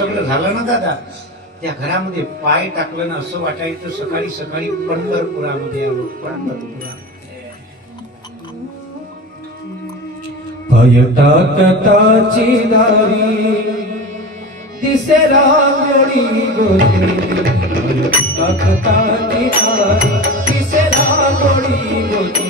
सगळं झालं ना दादा? त्या घरामध्ये पाय टाकलं ना असं वाटायचं सकाळी सकाळी पंढरपुरामध्ये आलो. पंढरपुरा पाय टाकताची दारी दिसे रांगडी गोरी. पाय टाकताची दारी दिसे रांगडी गोरी.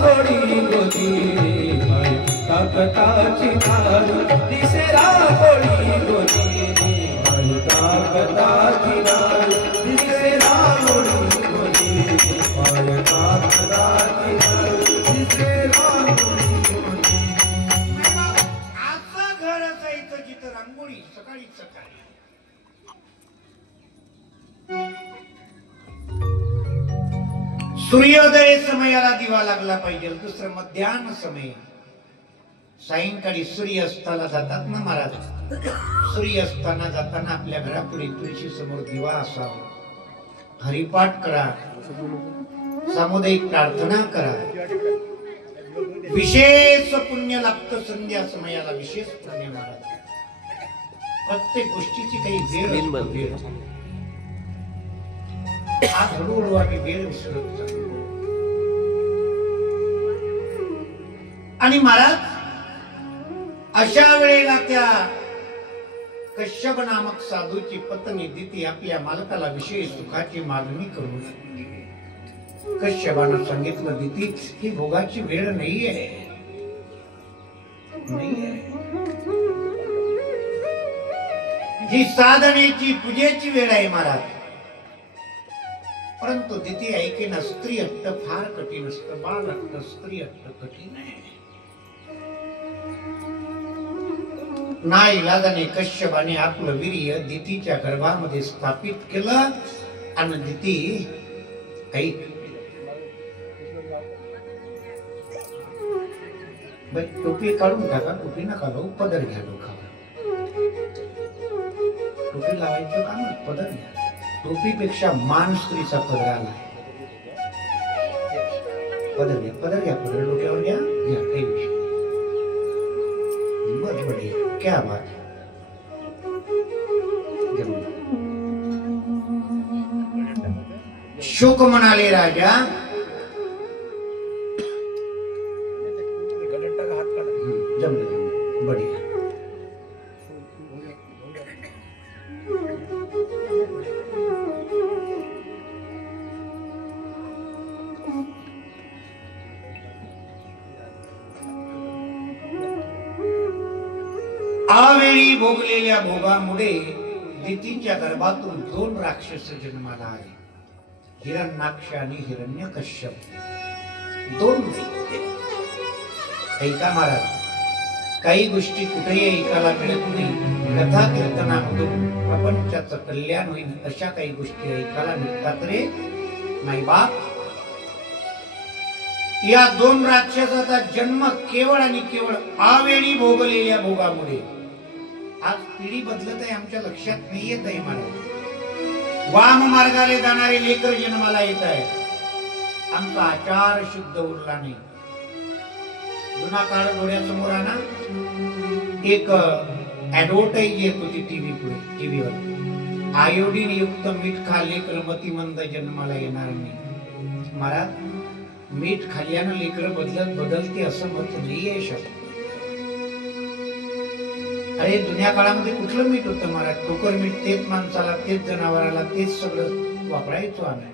रांगोळी गोदी हाय, काकताची दारी दिसे रांगोळी गोतीरी हाय, काकताची सूर्योदय समयाला दिवा लागला पाहिजे दुसरं मध्यान समय. सायंकाळी सूर्य अस्ताला जातात ना महाराज? सूर्य असताना जाताना आपल्या घरापुढे तुळशी समोर दिवा असावा. हरिपाठ करा. सामुदायिक प्रार्थना करा. विशेष पुण्य लागतं संध्या समयाला विशेष पुण्य महाराज. प्रत्येक गोष्टीची काही वेळ हा वेळ आज हळूहळू आम्ही वेळ विसरत चाललो. आणि महाराज अशा वेळेला त्या कश्यप नामक साधूची पत्नी दिती आपल्या मालकाला विशेष सुखाची मागणी करू लागली. कश्यपानं सांगितलं दिती ही भोगाची वेळ नाहीये. नाहीये. ही साधनेची पूजेची वेळ आहे महाराज. परंतु तिथे ऐके ना स्त्री हट्ट फार कठीण असतं बाल हट्ट स्त्री हट्ट कठीण आहे. ना इलाजाने कश्यपाने आपलं वीर्य दितीच्या गर्भामध्ये स्थापित केलं आणि दिती ऐक टोपी काढून टाका टोपी नका लावू पदर घ्या डोकावर टोपी लावायचं का? ना पदर घ्या. टोपीपेक्षा मान स्त्रीचा पदर आला आहे पदर घ्या पदर घ्या पदर डोक्यावर घ्या घ्या काही विषय बस बढिया क्या बात है. जरूर. म्हणाले राजा आवेळी भोगलेल्या भोगामुळे दितीच्या गर्भातून दोन राक्षस जन्माला आले. हिरण्याक्ष आणि हिरण्य कश्यप दोन ऐका महाराज काही गोष्टी कुठेही ऐकायला मिळत नाही. कथा कीर्तनामधून प्रपंचाचं कल्याण होईल अशा काही गोष्टी ऐकायला मिळतात रे. नाही बाप या दोन राक्षसाचा जन्म केवळ आणि केवळ आवेळी भोगलेल्या भोगामुळे आज पिढी बदलत आहे आमच्या लक्षात नाही येत आहे मला. वाम मार्गाने जाणारे लेकर जन्माला येत आहे आमचा आचार शुद्ध उरला नाही. जुना काळ डोळ्यासमोर आणा. एक ऍडव्हर्टाईज येत होती टीव्ही पुढे टीव्हीवर आयोडीन युक्त मीठ खाल्ले लेकर मतिमंद जन्माला येणार नाही. महाराज मीठ खाल्ल्यानं लेकर बदलत बदलते असं मत नाहीये शब्द अरे जुन्या काळामध्ये कुठलं मीठ होतं मला टोकर मीठ तेच माणसाला तेच जनावराला तेच सगळं वापरायचो आम्ही.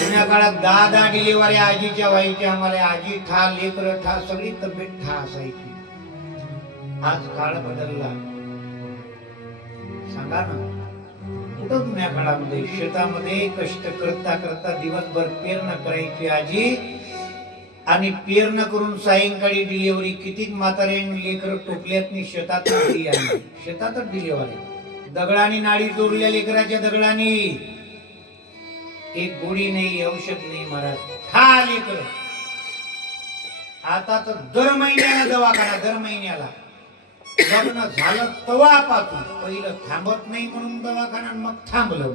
जुन्या काळात दहा दहा डिलिव्हरी आजीच्या व्हायच्या आम्हाला आजी ठा लेकर ठा सगळी तब्येत ठा असायची. आज काळ बदलला. सांगा ना कुठं जुन्या काळामध्ये शेतामध्ये कष्ट करता करता दिवसभर पेरणं करायची आजी? आणि पेरणं करून सायंकाळी डिलिव्हरी कितीक म्हाताऱ्यांनी लेकर टोपल्यातनी शेतात शेतातच डिलिव्हरी दगडाने नाडी जोडल्या लेकराच्या दगडाने. एक गोळी नाही औषध नाही महाराज. हा लेकर. आता तर दर महिन्याला दवाखाना दर महिन्याला. लग्न झालं तवापासून. पहिलं थांबत नाही म्हणून दवाखाना मग थांबलं